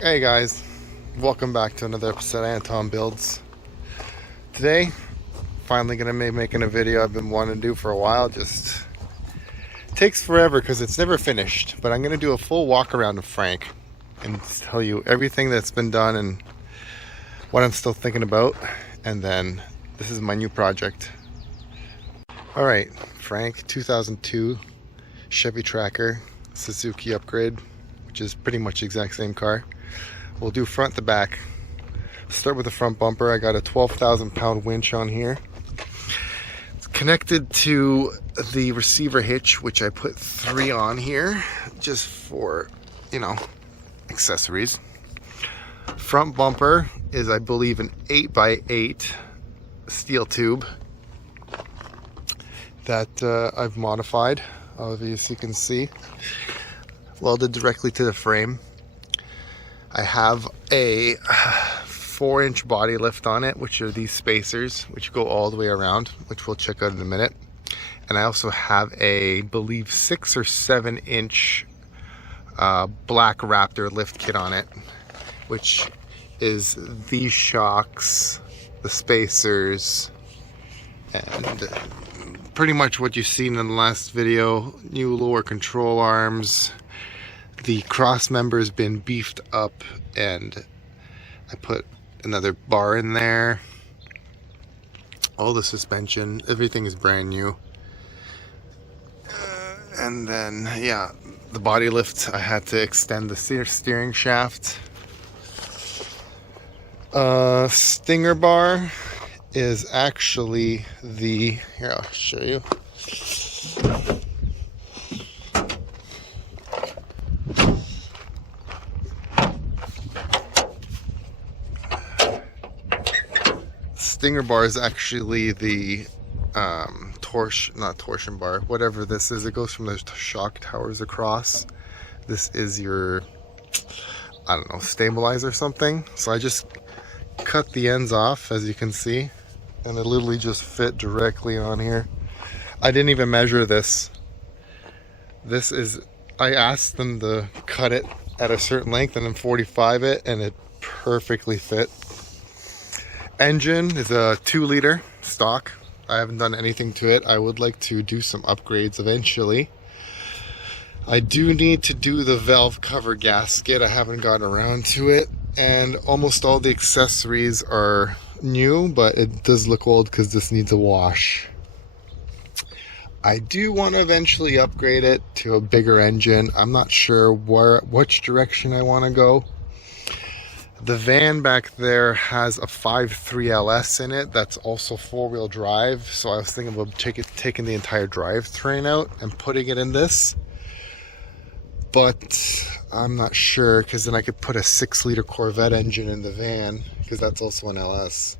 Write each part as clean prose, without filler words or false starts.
Hey guys, welcome back to another episode of Anton Builds. Today, finally gonna be making a video I've been wanting to do for a while. Just takes forever because it's never finished, but I'm gonna do a full walk around of Frank and tell you everything that's been done and what I'm still thinking about. And then this is my new project. All right, Frank, 2002 Chevy Tracker, Suzuki upgrade, which is pretty much the exact same car. We'll do front to back. Start with the front bumper. I got a 12,000 pound winch on here. It's connected to the receiver hitch, which I put 3 on here just for, accessories. Front bumper is, I believe, an 8x8 steel tube that I've modified, as you can see, welded directly to the frame. I have a 4-inch body lift on it, which are these spacers, which go all the way around, which we'll check out in a minute. And I also have a, believe, 6 or 7-inch black Raptor lift kit on it, which is these shocks, the spacers, and pretty much what you've seen in the last video. New lower control arms. The cross member's been beefed up, and I put another bar in there. All the suspension, everything is brand new. And then, yeah, the body lift, I had to extend the steering shaft. Stinger bar is actually the, here I'll show you. Stinger bar is actually the torsion bar, whatever this is. It goes from the shock towers across. This is your, I don't know, stabilizer or something. So I just cut the ends off, as you can see, and it literally just fit directly on here. I didn't even measure this. This is, I asked them to cut it at a certain length and then 45 it, and it perfectly fit. Engine is a 2-liter stock. I haven't done anything to it. I would like to do some upgrades eventually. I do need to do the valve cover gasket. I haven't gotten around to it. And almost all the accessories are new, but it does look old because this needs a wash. I do want to eventually upgrade it to a bigger engine. I'm not sure which direction I want to go. The van back there has a 5.3 LS in it that's also 4-wheel drive, so I was thinking about taking the entire drivetrain out and putting it in this, but I'm not sure, because then I could put a 6-liter Corvette engine in the van, because that's also an LS.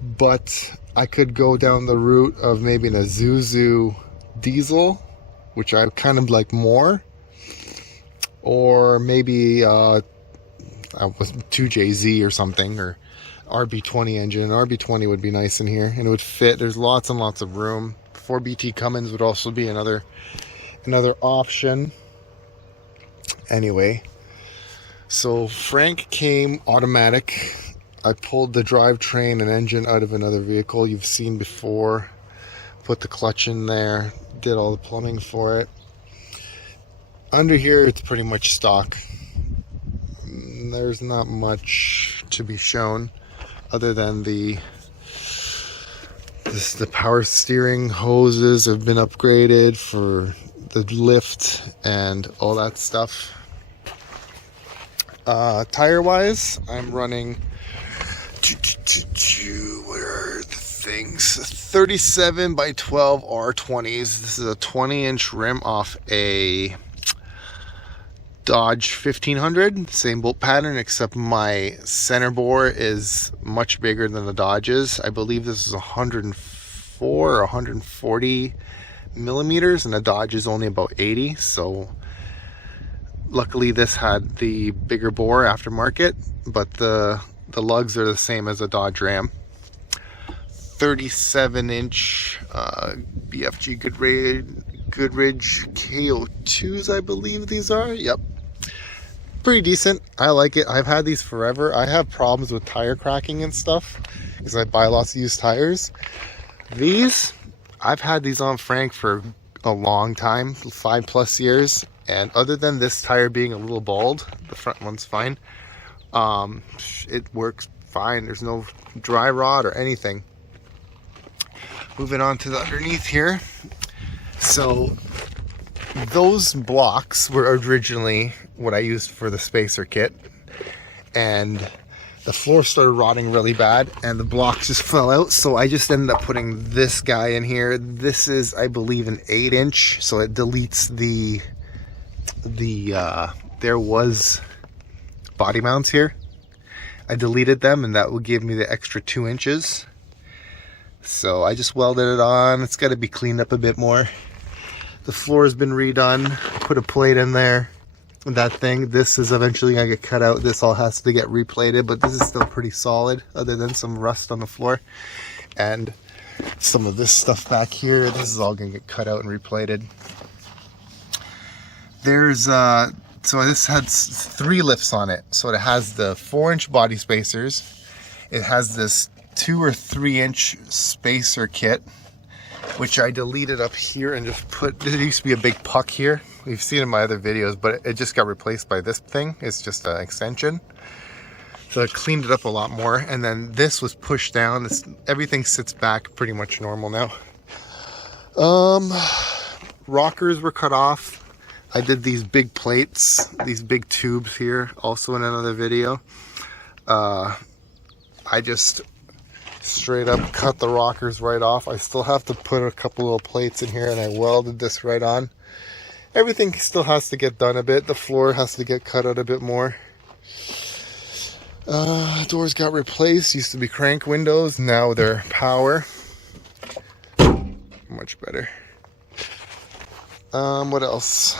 But I could go down the route of maybe an Isuzu diesel, which I kind of like more, or maybe with 2JZ or something, or RB20 engine. An RB20 would be nice in here, and it would fit. There's lots and lots of room. 4BT Cummins would also be another option. Anyway, so Frank came automatic. I pulled the drivetrain and engine out of another vehicle you've seen before. Put the clutch in there. Did all the plumbing for it. Under here, it's pretty much stock. There's not much to be shown other than the power steering hoses have been upgraded for the lift and all that stuff. Tire wise, I'm running where are the things, 37 by 12 R20s. This is a 20-inch rim off a Dodge 1500, same bolt pattern, except my center bore is much bigger than the Dodge's. I believe this is 104 or 140 millimeters, and the Dodge is only about 80. So luckily this had the bigger bore aftermarket, but the lugs are the same as a Dodge Ram. 37-inch BFG Goodrich KO2s, I believe these are. Yep. pretty decent. I like it. I've had these forever. I have problems with tire cracking and stuff because I buy lots of used tires. These, I've had these on Frank for a long time, 5+ years, and other than this tire being a little bald, the front one's fine. It works fine. There's no dry rot or anything. Moving on to the underneath here. So those blocks were originally what I used for the spacer kit, and the floor started rotting really bad and the blocks just fell out, so I just ended up putting this guy in here. This is, I believe, an 8-inch, so it deletes there was body mounts here. I deleted them and that will give me the extra 2 inches. So I just welded it on. It's got to be cleaned up a bit more. The floor has been redone. Put a plate in there. That thing, this is eventually gonna get cut out. This all has to get replated, but this is still pretty solid other than some rust on the floor. And some of this stuff back here, this is all gonna get cut out and replated. There's so this has 3 lifts on it. So it has the 4-inch body spacers. It has this 2 or 3-inch spacer kit, which I deleted up here and just put, there used to be a big puck here. We've seen it in my other videos, but it just got replaced by this thing. It's just an extension. So I cleaned it up a lot more. And then this was pushed down. Everything sits back pretty much normal now. Rockers were cut off. I did these big plates, these big tubes here, also in another video. I just straight up cut the rockers right off. I still have to put a couple little plates in here, and I welded this right on. Everything still has to get done a bit. The floor has to get cut out a bit more. Doors got replaced. Used to be crank windows. Now they're power. Much better. What else?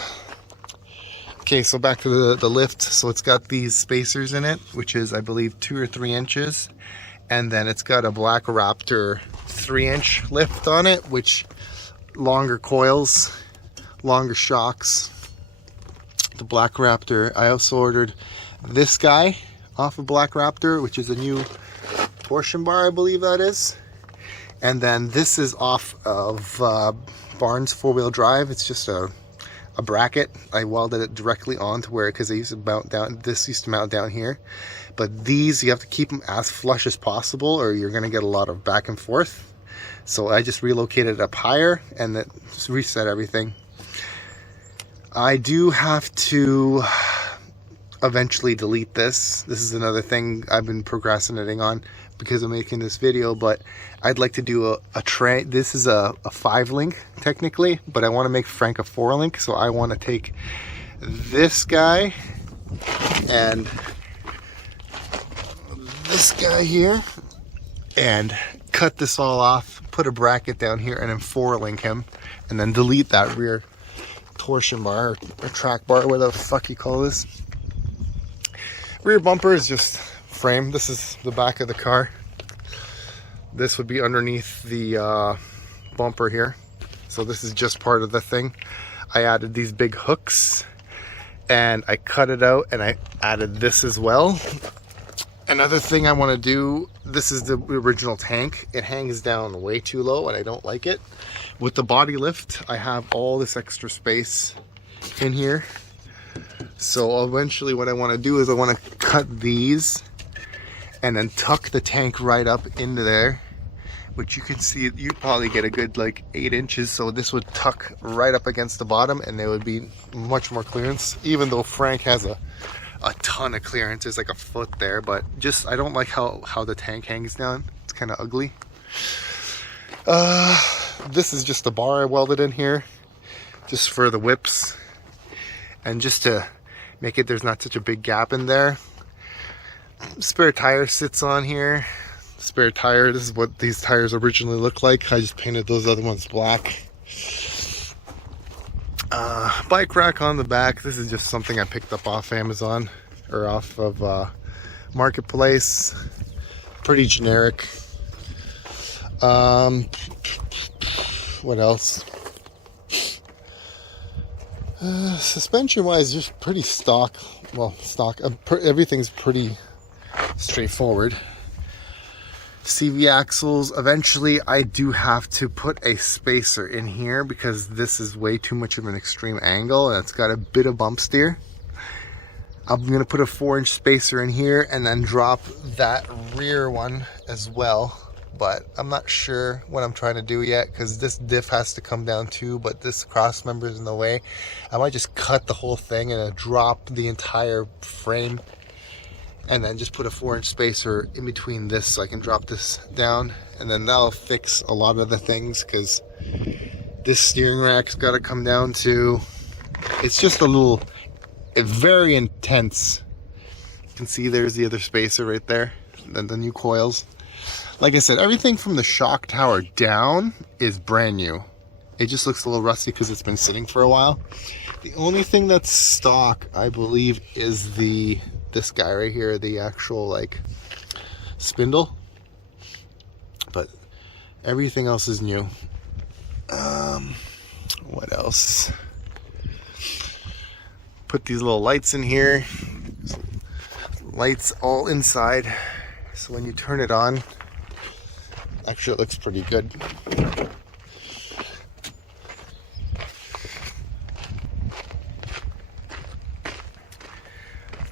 Okay, so back to the lift. So it's got these spacers in it, which is, I believe, 2 or 3 inches. And then it's got a Black Raptor 3-inch lift on it, which longer coils, longer shocks. The Black Raptor, I also ordered this guy off of Black Raptor, which is a new torsion bar, I believe that is. And then this is off of Barnes 4-wheel drive. It's just a bracket. I welded it directly onto where, because I used to mount down, this used to mount down here. But these, you have to keep them as flush as possible or you're going to get a lot of back and forth. So I just relocated it up higher and then reset everything. I do have to eventually delete this. This is another thing I've been procrastinating on because I'm making this video, but I'd like to do a tray. This is a 5-link technically, but I want to make Frank a 4-link. So I want to take this guy and this guy here and cut this all off, put a bracket down here and then 4-link him, and then delete that rear torsion bar or track bar, whatever the fuck you call this. Rear bumper is just frame. This is the back of the car. This would be underneath the bumper here. So this is just part of the thing. I added these big hooks and I cut it out and I added this as well. Another thing I want to do, this is the original tank. It hangs down way too low and I don't like it. With the body lift, I have all this extra space in here. So eventually what I want to do is I want to cut these and then tuck the tank right up into there, which you can see, you'd probably get a good like 8 inches. So this would tuck right up against the bottom and there would be much more clearance, even though Frank has a ton of clearance. There's like a foot there, but just, I don't like how the tank hangs down. It's kind of ugly. This is just a bar I welded in here just for the whips and just to make it, there's not such a big gap in there. Spare tire sits on here. Spare tire, this is what these tires originally look like. I just painted those other ones black. Bike rack on the back. This is just something I picked up off Amazon or off of Marketplace. Pretty generic. What else? Suspension wise, just pretty stock well, stock. Everything's pretty straightforward. CV axles. Eventually I do have to put a spacer in here because this is way too much of an extreme angle and it's got a bit of bump steer. I'm gonna put a 4-inch spacer in here and then drop that rear one as well, but I'm not sure what I'm trying to do yet because this diff has to come down too, but this cross member is in the way. I might just cut the whole thing and drop the entire frame and then just put a 4-inch spacer in between this so I can drop this down, and then that'll fix a lot of the things because this steering rack's got to come down too. It's just very intense. You can see there's the other spacer right there, then the new coils. Like I said, everything from the shock tower down is brand new. It just looks a little rusty because it's been sitting for a while. The only thing that's stock, I believe, is this guy right here, the actual like spindle, but everything else is new. What else? Put these little lights in here. Lights all inside, so when you turn it on, actually it looks pretty good.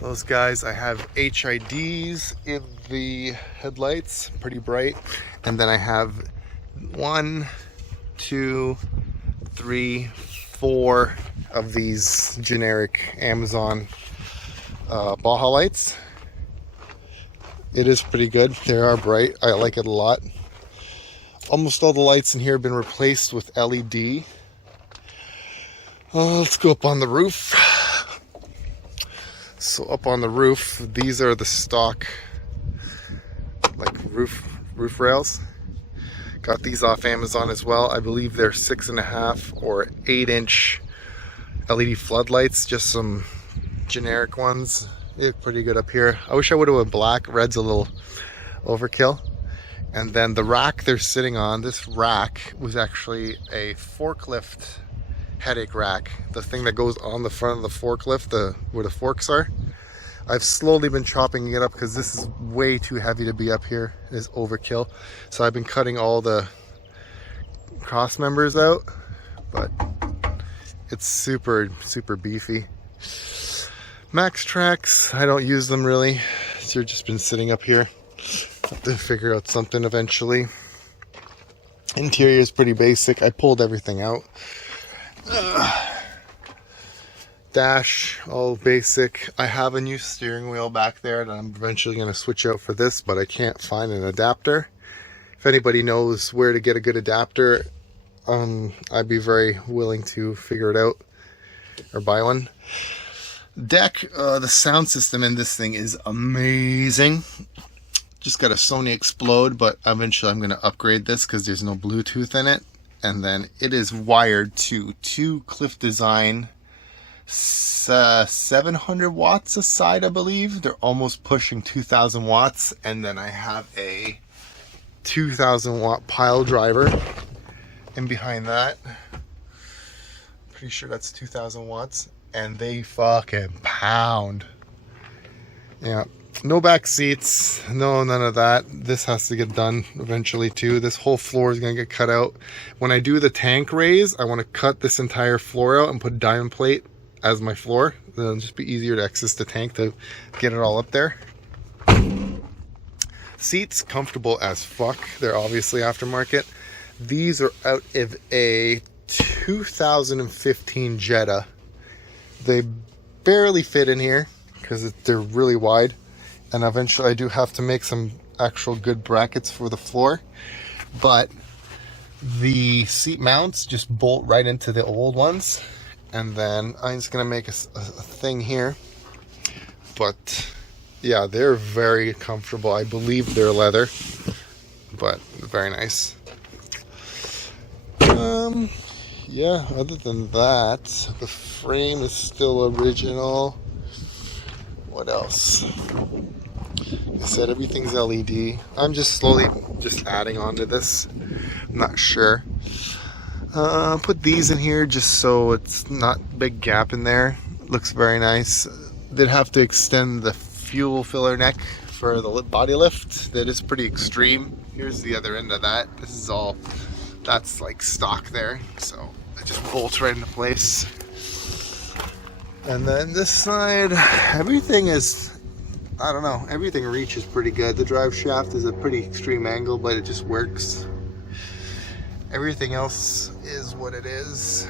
Those guys, I have HIDs in the headlights, pretty bright. And then I have 1, 2, 3, 4 of these generic Amazon Baja lights. It is pretty good. They are bright. I like it a lot. Almost all the lights in here have been replaced with LED. Let's go up on the roof. So up on the roof, these are the stock like roof rails. Got these off Amazon as well. I believe they're 6.5 or 8-inch LED floodlights, just some generic ones. They look pretty good up here. I wish I would have went black. Red's a little overkill. And then the rack they're sitting on, this rack was actually a forklift headache rack, the thing that goes on the front of the forklift, where the forks are. I've slowly been chopping it up because this is way too heavy to be up here. It is overkill. So I've been cutting all the cross members out, but it's super beefy. Max tracks, I don't use them really. They've just been sitting up here. Have to figure out something eventually. Interior is pretty basic. I pulled everything out. Dash, all basic. I have a new steering wheel back there that I'm eventually going to switch out for this, but I can't find an adapter. If anybody knows where to get a good adapter, I'd be very willing to figure it out or buy one. Deck, the sound system in this thing is amazing. Just got a Sony Explode, but eventually I'm going to upgrade this because there's no Bluetooth in it. And then it is wired to 2 Cliff Design 700 watts a side, I believe. They're almost pushing 2,000 watts. And then I have a 2,000 watt pile driver in behind that. Pretty sure that's 2,000 watts. And they fucking pound. Yeah. No back seats, no, none of that. This has to get done eventually too. This whole floor is going to get cut out. When I do the tank raise, I want to cut this entire floor out and put diamond plate as my floor. Then it'll just be easier to access the tank to get it all up there. Seats, comfortable as fuck. They're obviously aftermarket. These are out of a 2015 Jetta. They barely fit in here because they're really wide. And eventually I do have to make some actual good brackets for the floor. But the seat mounts just bolt right into the old ones. And then I'm just going to make a thing here. But yeah, they're very comfortable. I believe they're leather. But very nice. Yeah, other than that, the frame is still original. What else? I said everything's LED. I'm just slowly adding on to this. I'm not sure. Put these in here just so it's not big gap in there. Looks very nice. did have to extend the fuel filler neck for the body lift. That is pretty extreme. Here's the other end of that. This is all, that's like stock there, so it just bolts right into place. And then this side, everything is, I don't know, everything reaches pretty good. The drive shaft is a pretty extreme angle, but it just works. Everything else is what it is.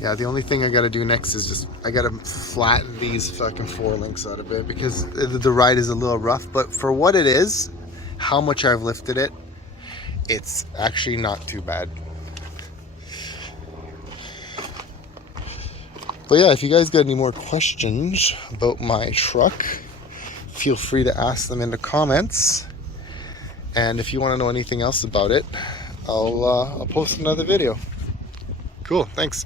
Yeah, the only thing I gotta do next is just, I gotta flatten these fucking forelinks out a bit because the ride is a little rough, but for what it is, how much I've lifted it, it's actually not too bad. But yeah, if you guys got any more questions about my truck, feel free to ask them in the comments. And if you want to know anything else about it, I'll post another video. Cool, thanks.